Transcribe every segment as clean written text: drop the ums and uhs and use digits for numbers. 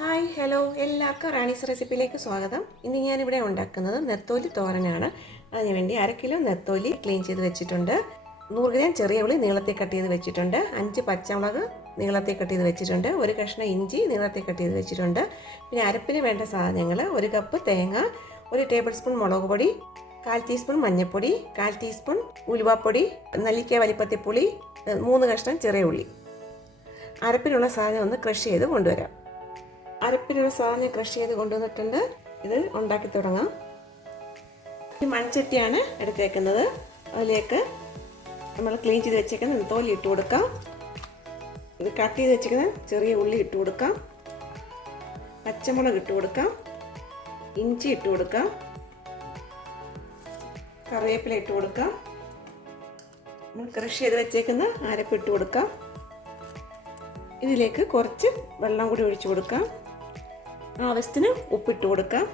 Hi hello എല്ലാവർക്കും റാണീസ് റെസിപ്പിയിലേക്ക് സ്വാഗതം. ഇന്ന് ഞാനിവിടെ ഉണ്ടാക്കുന്നത് നെത്തോലി തോരനാണ്. അതിനുവേണ്ടി 1/2 കിലോ നെത്തോലി ക്ലീൻ ചെയ്ത് വെച്ചിട്ടുണ്ട്. 100 ഗ്രാം ചെറിയ ഉള്ളി നീളത്തിൽ കട്ട് ചെയ്ത് വെച്ചിട്ടുണ്ട്. 5 പച്ചമുളക് നീളത്തിൽ കട്ട് ചെയ്ത് വെച്ചിട്ടുണ്ട്. 1 കഷ്ണം ഇഞ്ചി നീളത്തിൽ കട്ട് ചെയ്ത് വെച്ചിട്ടുണ്ട്. പിന്നെ അരപ്പിന് വേണ്ട സാധനങ്ങൾ: 1 കപ്പ് തേങ്ങ, 1 ടേബിൾ സ്പൂൺ മുളക് പൊടി, 1/4 ടീസ്പൂൺ മഞ്ഞൾപ്പൊടി, 1/4 ടീസ്പൂൺ ഉലുവാപ്പൊടി, നെല്ലിക്ക വലിപ്പത്തിൽ പുളി, 3 കഷ്ണം ചെറിയ ഉള്ളി. അരപ്പിനുള്ള സാധനം ഒന്ന് ക്രഷ് ചെയ്ത് കൊണ്ടുവരാം. അരപ്പിനുള്ള സാധനം ക്രഷ് ചെയ്ത് കൊണ്ടുവന്നിട്ടുണ്ട്. ഇത് ഉണ്ടാക്കി തുടങ്ങാം. ഈ മൺചട്ടിയാണ് എടുത്തേക്കുന്നത്. അതിലേക്ക് നമ്മൾ ക്ലീൻ ചെയ്ത് വെച്ചേക്കുന്ന നെത്തോലി ഇട്ട് കൊടുക്കാം. ഇത് കട്ട് ചെയ്ത് വെച്ചേക്കുന്ന ചെറിയ ഉള്ളി ഇട്ട് കൊടുക്കാം. പച്ചമുളക് ഇട്ട് കൊടുക്കാം. ഇഞ്ചി ഇട്ട് കൊടുക്കാം. കറിവേപ്പില ഇട്ട് കൊടുക്കാം. നമ്മൾ ക്രഷ് ചെയ്ത് വെച്ചേക്കുന്ന അരപ്പ് ഇട്ട് കൊടുക്കാം. ഇതിലേക്ക് കുറച്ച് വെള്ളം കൂടി ഒഴിച്ചു കൊടുക്കാം. ആവശ്യത്തിന് ഉപ്പിട്ട് കൊടുക്കാം.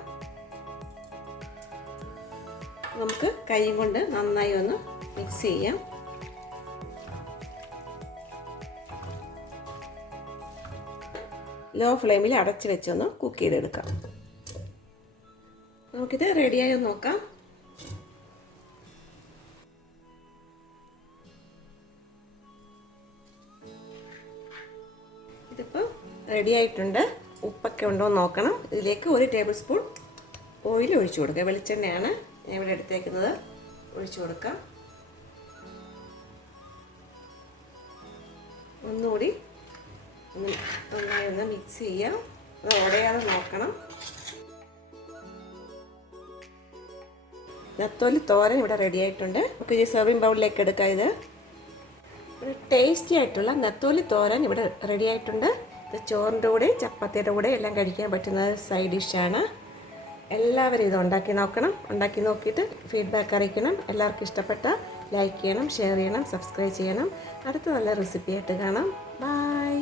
നമുക്ക് കൈ കൊണ്ട് നന്നായി ഒന്ന് മിക്സ് ചെയ്യാം. ലോ ഫ്ലെയിമിൽ അടച്ച് വെച്ചൊന്ന് കുക്ക് ചെയ്തെടുക്കാം. നമുക്കിത് റെഡിയായി നോക്കാം. ഇതിപ്പോൾ റെഡി ആയിട്ടുണ്ട്. ഉപ്പൊക്കെ ഉണ്ടോ എന്ന് നോക്കണം. ഇതിലേക്ക് 1 ടേബിൾ സ്പൂൺ ഓയിൽ ഒഴിച്ചു കൊടുക്കുക. വെളിച്ചെണ്ണയാണ് ഞാൻ ഇവിടെ എടുത്തേക്കുന്നത്. ഒഴിച്ചു കൊടുക്കാം. ഒന്നുകൂടി നന്നായി ഒന്ന് മിക്സ് ചെയ്യാം. അത് ഉടയാതെ നോക്കണം. നെത്തോലി തോരൻ ഇവിടെ റെഡി ആയിട്ടുണ്ട്. നമുക്ക് ഈ സെർവിങ് ബൗളിലേക്ക് എടുക്കാം. ഇത് ടേസ്റ്റി ആയിട്ടുള്ള നെത്തോലി തോരൻ ഇവിടെ റെഡി ആയിട്ടുണ്ട്. ഇത് ചോറിൻ്റെ കൂടെ ചപ്പാത്തിയുടെ കൂടെ എല്ലാം കഴിക്കാൻ പറ്റുന്ന സൈഡ് ഡിഷാണ്. എല്ലാവരും ഇത് ഉണ്ടാക്കി നോക്കണം. ഉണ്ടാക്കി നോക്കിയിട്ട് ഫീഡ്ബാക്ക് അറിയിക്കണം. എല്ലാവർക്കും ഇഷ്ടപ്പെട്ട ലൈക്ക് ചെയ്യണം, ഷെയർ ചെയ്യണം, സബ്സ്ക്രൈബ് ചെയ്യണം. അടുത്ത നല്ല റെസിപ്പി ആയിട്ട് കാണാം. ബൈ.